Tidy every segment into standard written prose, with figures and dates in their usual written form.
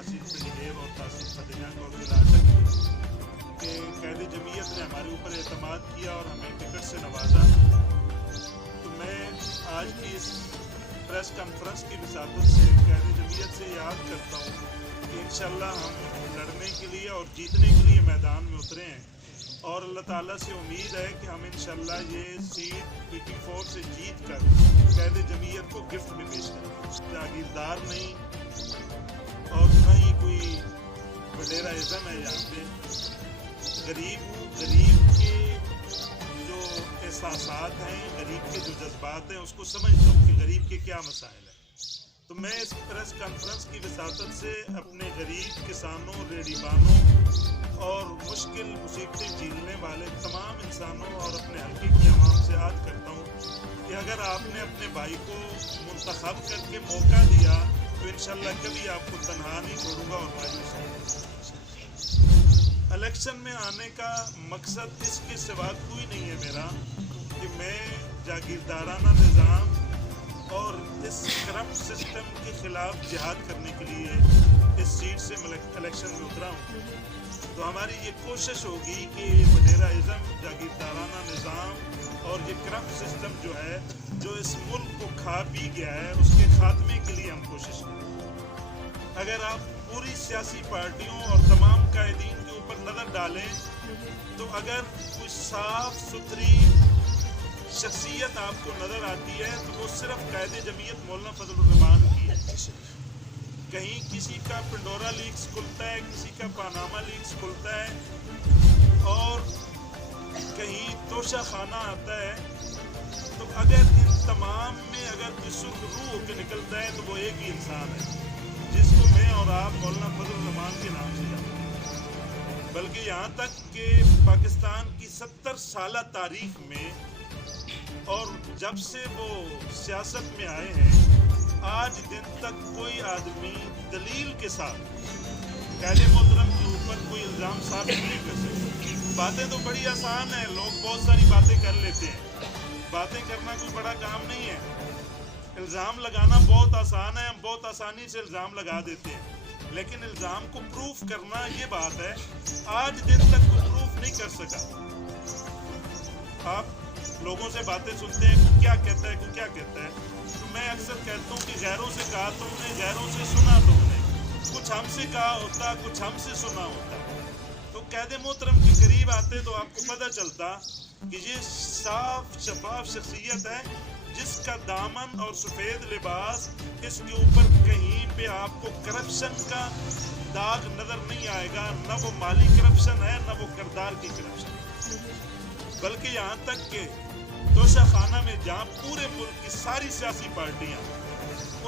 तहसील पिंडीगेब और तहसील फतेहजंग और जिला अटक के कैद जमीयत ने हमारे ऊपर एतमाद किया और हमें टिकट से नवाजा। तो मैं आज की इस प्रेस कॉन्फ्रेंस की विसातत से कैद जमीयत से याद करता हूँ कि इंशाअल्लाह हम लड़ने के लिए और जीतने के लिए मैदान में उतरे हैं और अल्लाह ताला से उम्मीद है कि हम इंशाअल्लाह ये सीट PP4 से जीत कर कैद जमीयत को गिफ्ट में पेश करेंगे। जागीरदार नहीं और न ही कोई वडेराइज़म है यहाँ पे। गरीब के जो एहसासात हैं, गरीब के जो जज्बात हैं, उसको समझता हूँ कि गरीब के क्या मसाइल हैं। तो मैं इस प्रेस कॉन्फ्रेंस की विसातत से अपने गरीब किसानों, रेहड़ीबानों और मुश्किल मुसीबतें झेलने वाले तमाम इंसानों और अपने हल्के की आवाम से याद करता हूँ कि अगर आपने अपने भाई को मुंतखब करके मौका दिया तो इंशाअल्लाह कभी आपको तन्हा नहीं छोड़ूंगा और मायूस नहीं। इलेक्शन में आने का मकसद इसके सिवा कोई नहीं है मेरा कि मैं जागीरदाराना निज़ाम और इस करप्ट सिस्टम के खिलाफ जिहाद करने के लिए इस सीट से इलेक्शन में उतरा हूँ। तो हमारी ये कोशिश होगी कि वडेराइज़म, जागीरदाराना निज़ाम और ये करप्ट सिस्टम जो है, जो इस मुल्क को खा पी गया है, उसके खात्मे के लिए हम कोशिश करें। अगर आप पूरी सियासी पार्टियों और तमाम कायदीन के ऊपर नज़र डालें तो अगर कोई साफ सुथरी शख्सियत आपको नज़र आती है तो वो सिर्फ कैद जमीयत मौलाना फजलुर रहमान की है। कहीं किसी का पिंडोरा लीक्स खुलता है, किसी का पानामा लीक्स खुलता है और कहीं तोशा खाना आता है। तो अगर इन तमाम में अगर कोई सुर्ख रूह होकर निकलता है तो वो एक ही इंसान है जिसको मैं और आप मौलाना फजलुर रहमान के नाम से जानते हैं। बल्कि यहाँ तक कि पाकिस्तान की 70 साल तारीख में और जब से वो सियासत में आए हैं, आज दिन तक कोई आदमी दलील के साथ कैद मोहतरम के ऊपर कोई इल्ज़ाम साबित नहीं कर सकता। बातें तो बड़ी आसान है, लोग बहुत सारी बातें कर लेते हैं। बातें करना कोई बड़ा काम नहीं है, इल्ज़ाम लगाना बहुत आसान है, हम बहुत आसानी से इल्ज़ाम लगा देते हैं। लेकिन इल्ज़ाम को प्रूफ करना ये बात है, आज दिन तक कोई प्रूफ नहीं कर सका। आप लोगों से बातें सुनते हैं, कोई क्या कहता है, कोई क्या कहता है। तो मैं अक्सर कहता हूँ कि गैरों से कहा तुमने, गैरों से सुना तुमने। कुछ हमसे कहा होता, कुछ हमसे सुना होता। तो कैद मोहतरम के करीब आते तो आपको पता चलता कि ये साफ शफाफ शख्सियत है जिसका दामन और सफ़ेद लिबास, इसके ऊपर कहीं पे आपको करप्शन का दाग नज़र नहीं आएगा। न वो माली करप्शन है, न वो किरदार की करप्शन, बल्कि यहाँ तक कि तोशा खाना में जहाँ पूरे मुल्क की सारी सियासी पार्टियाँ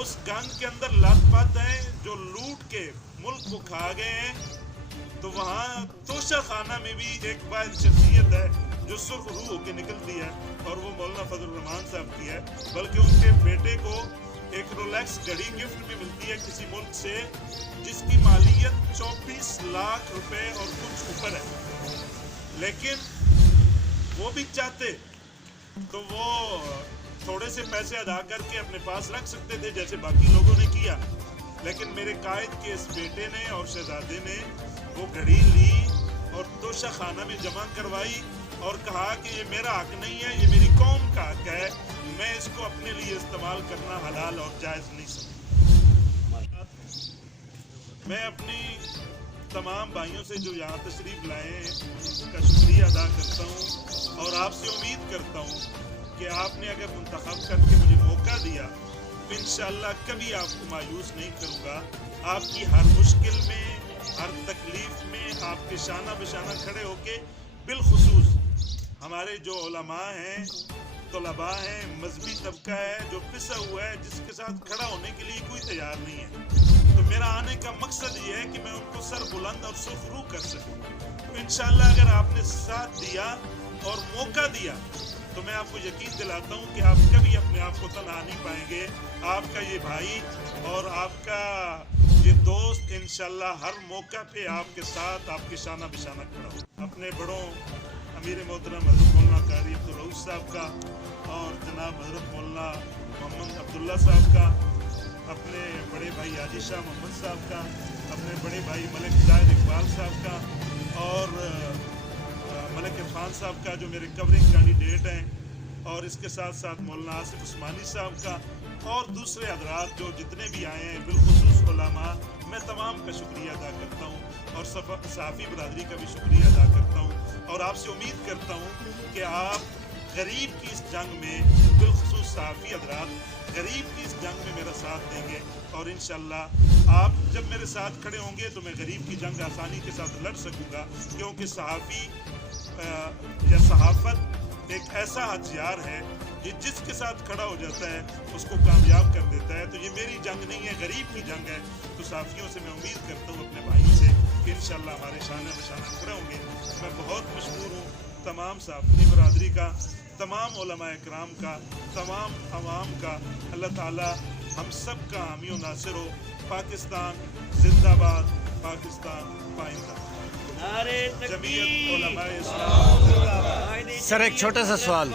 उस गंग के अंदर लथपथ हैं, जो लूट के मुल्क को खा गए हैं, तो वहाँ तोशा खाना में भी एक वाहिद शख्सियत है जो सुर्ख रूह होकर निकलती है और वो मौलाना फजलुर रहमान साहब की है। बल्कि उनके बेटे को एक रोलेक्स घड़ी गिफ्ट में मिलती है किसी मुल्क से जिसकी मालियत 24 लाख रुपए और कुछ ऊपर है। लेकिन वो भी चाहते तो वो थोड़े से पैसे अदा करके अपने पास रख सकते थे जैसे बाकी लोगों ने किया। लेकिन मेरे कायद के इस बेटे ने और शहजादे ने वो घड़ी ली और तोशा खाना में जमा करवाई और कहा कि ये मेरा हक नहीं है, ये मेरी कौम का हक है, मैं इसको अपने लिए इस्तेमाल करना हलाल और जायज़ नहीं समझता। मैं अपनी तमाम भाइयों से जो यहाँ तशरीफ़ लाए हैं उसका शुक्रिया अदा करता हूँ और आपसे उम्मीद करता हूँ कि आपने अगर मुंतखब करके मुझे मौका दिया तो इंशाअल्लाह कभी आपको मायूस नहीं करूँगा। आपकी हर मुश्किल में, हर तकलीफ़ में आपके शाना बशाना खड़े होके, बिलखुसूस हमारे जो उलमा हैं, तलबा हैं, मजहबी तबका है जो पिसा हुआ है, जिसके साथ खड़ा होने के लिए कोई तैयार नहीं है। तो मेरा आने का मकसद ये है कि मैं उनको सर बुलंद और सुखरू कर सकूं। तो इंशाअल्लाह अगर आपने साथ दिया और मौका दिया तो मैं आपको यकीन दिलाता हूं कि आप कभी अपने आप को तन्हा नहीं पाएंगे। आपका ये भाई और आपका ये दोस्त इंशाअल्लाह हर मौका पे आपके साथ, आपके शाना बिशाना खड़ा हो। अपने बड़ों अमीर मोहतरम हज़रत मौलाना कारी अब्दुल रऊफ साहब का और जनाब हज़रत मौलाना मोहम्मद अब्दुल्ला साहब का, अपने बड़े भाई हाजी शाह मोहम्मद साहब का, अपने बड़े भाई मलिक ज़ाहिर इकबाल साहब का और मलिक इरफान साहब का जो मेरे कवरिंग कैंडिडेट हैं, और इसके साथ साथ मौलाना आसिफ उस्मानी साहब का और दूसरे हजरात जो जितने भी आए हैं, बिलखुसूस उलमा, मैं तमाम का शुक्रिया अदा करता हूँ और सहाफ़ी बरादरी का भी शुक्रिया अदा करता हूँ और आपसे उम्मीद करता हूँ कि आप गरीब की इस जंग में, बिलखुसूस सहाफ़ी हजरात गरीब की इस जंग में मेरा साथ देंगे और इंशाअल्लाह आप जब मेरे साथ खड़े होंगे तो मैं गरीब की जंग आसानी के साथ लड़ सकूँगा, क्योंकि सहाफ़ी या सहाफ़त एक ऐसा हथियार है ये जिसके साथ खड़ा हो जाता है उसको कामयाब कर देता है। तो ये मेरी जंग नहीं है, गरीब की जंग है। तो साफियों से मैं उम्मीद करता हूँ, अपने भाइयों से, कि इंशाअल्लाह हमारे शान बशाना खड़े होंगे। मैं बहुत मशहूर हूँ तमाम साफी बरादरी का, तमाम उलमाए किराम का, तमाम अवाम का। अल्लाह ताला हम सब का हामी व नासिर हो। पाकिस्तान जिंदाबाद, पाकिस्तान पाइंदा। सर एक छोटा सा सवाल,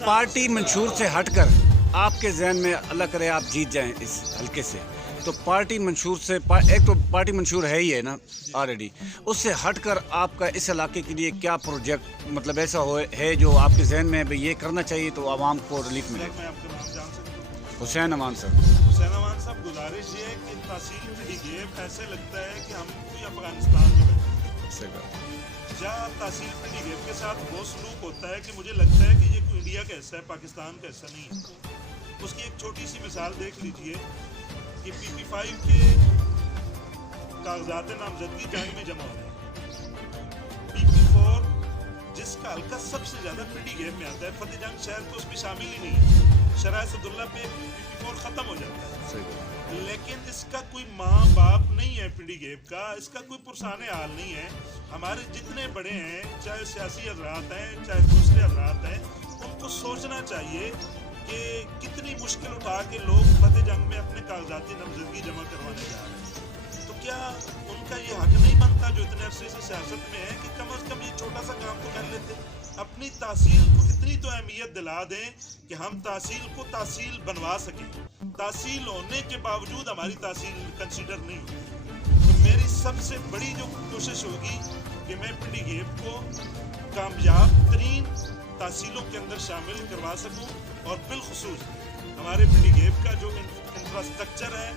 पार्टी मंशूर से हटकर आपके जहन में, अल्लाह करे आप जीत जाएं इस हल्के से, तो पार्टी मंशूर से, एक तो पार्टी मंशूर है ही है ना ऑलरेडी, उससे हटकर आपका इस इलाके के लिए क्या प्रोजेक्ट मतलब ऐसा है जो आपके जहन में भाई ये करना चाहिए तो आवाम को रिलीफ मिले? मैं आपका नाम जान सकता हूँ? हुसैन अमान सर। हुसैन अमान साहब, गुजारिश ये है कि तहसील पीडीगेप ऐसे लगता है कि हम कोई अफगानिस्तान में बैठे। जहाँ तहसील पीडीगेप के साथ वो सलूक होता है कि मुझे लगता है कि ये कोई इंडिया का हिस्सा है, पाकिस्तान का हिस्सा नहीं है। उसकी एक छोटी सी मिसाल देख लीजिए कि PP5 के कागजात नामजदगी जंग में जमा हो रहे हैं। PP4 जिसका हल्का सबसे ज़्यादा पीडीगेप में आता है, फतेह जंग शहर तो उसमें शामिल ही नहीं है। शराय सदुल्ला पे PP4 ख़त्म हो जाता है, लेकिन इसका कोई माँ बाप नहीं है पीडीगेप का, इसका कोई पुरसाने हाल नहीं है। हमारे जितने बड़े हैं, चाहे सियासी हजरात हैं, चाहे दूसरे हजरात हैं, उनको सोचना चाहिए कि कितनी मुश्किल उठा के लोग फतेह जंग में अपने कागजाती नामजदगी जमा करवाने जा रहे हैं। तो क्या उनका ये हक नहीं बनता जो इतने अरसे से सियासत में है कि कम अज़ कम ये छोटा सा काम तो कर लेते? अपनी तहसील को इतनी तो अहमियत दिला दें कि हम तहसील को तहसील बनवा सकें। तहसील होने के बावजूद हमारी तहसील कंसीडर नहीं होती। तो मेरी सबसे बड़ी जो कोशिश होगी कि मैं पीडीगेप को कामयाब तरीन तहसीलों के अंदर शामिल करवा सकूं, और बिलखुसूस हमारे पीडीगेप का जो इंफ्रास्ट्रक्चर है,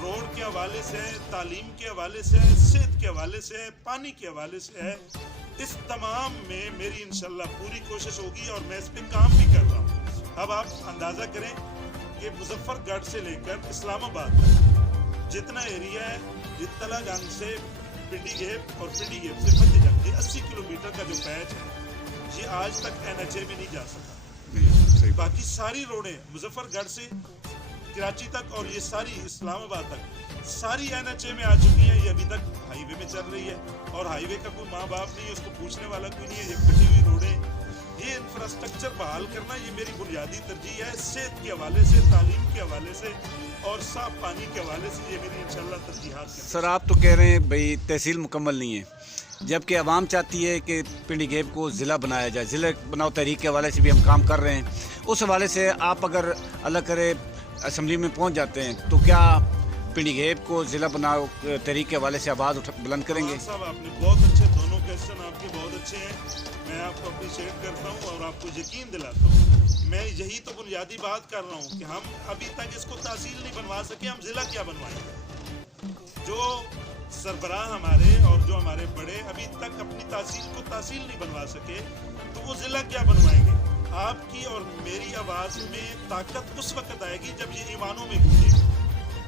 रोड के हवाले से है, तालीम के हवाले से है, सेहत के हवाले से है, पानी के हवाले से है, इस तमाम में मेरी इंशाल्लाह पूरी कोशिश होगी और मैं इस पे काम भी कर रहा हूँ। अब आप अंदाज़ा करें कि मुजफ्फरगढ़ से लेकर इस्लामाबाद तक जितना एरिया है, इत्तला जंग से पीडीगेप और पीडीगेप से फतेह जंग, ये 80 किलोमीटर का जो पैच है, ये आज तक NHA में नहीं जा सका। बाकी सारी रोडें मुजफ्फरगढ़ से कराची तक और ये सारी इस्लामाबाद तक सारी NHA में आ चुकी हैं। ये अभी तक हाईवे में चल रही है और हाईवे का कोई माँ बाप नहीं है, उसको पूछने वाला कोई नहीं है। ये कटी हुई रोडें, ये इंफ्रास्ट्रक्चर बहाल करना, ये मेरी बुनियादी तरजीह है। सेहत के हवाले से, तालीम के हवाले से और साफ पानी के हवाले से ये मेरी इंशाल्लाह तरजीहात हैं। सर आप तो कह रहे हैं भाई तहसील मुकम्मल नहीं है, जबकि आवाम चाहती है कि पीडीगेप को ज़िला बनाया जाए। ज़िला बनाओ तहरीक के हवाले से भी हम काम कर रहे हैं। उस हवाले से आप अगर अल्लाह करे असम्बली में पहुंच जाते हैं तो क्या पीडीगेप को ज़िला बनाओ तहरीक के हवाले से आवाज़ बुलंद करेंगे? साहब आपने बहुत अच्छे, दोनों क्वेश्चन आपके बहुत अच्छे हैं, मैं आपको अप्रिशिएट करता हूँ और आपको यकीन दिलाता हूँ। मैं यही तो बुनियादी बात कर रहा हूँ कि हम अभी तक इसको तहसील नहीं बनवा सके, हम ज़िला क्या बनवाएंगे? जो सरबराह हमारे और जो हमारे बड़े अभी तक अपनी तहसील को तहसील नहीं बनवा सके, तो वो ज़िला क्या बनवाएंगे? आपकी और मेरी आवाज़ में ताकत उस वक्त आएगी जब ये ईमानों में गूंजेगी।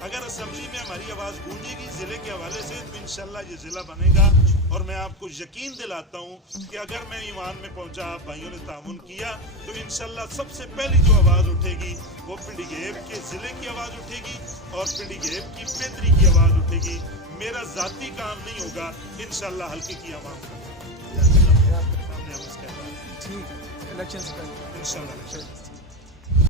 अगर असम्बली में हमारी आवाज़ गूंजेगी ज़िले के हवाले से, तो इंशाल्लाह ये ज़िला बनेगा। और मैं आपको यकीन दिलाता हूँ कि अगर मैं ईमान में पहुँचा, आप भाइयों ने ताउन किया, तो इंशाल्लाह सबसे पहली जो आवाज़ उठेगी वो पीडीगेप के ज़िले की आवाज़ उठेगी और पीडीगेप की बेहतरी की आवाज़ उठेगी। मेरा ज़ाती काम नहीं होगा, इंशाल्लाह हल्के की आवाम का सामने हम इसका ठीक है, इलेक्शन से पहले इंशाल्लाह।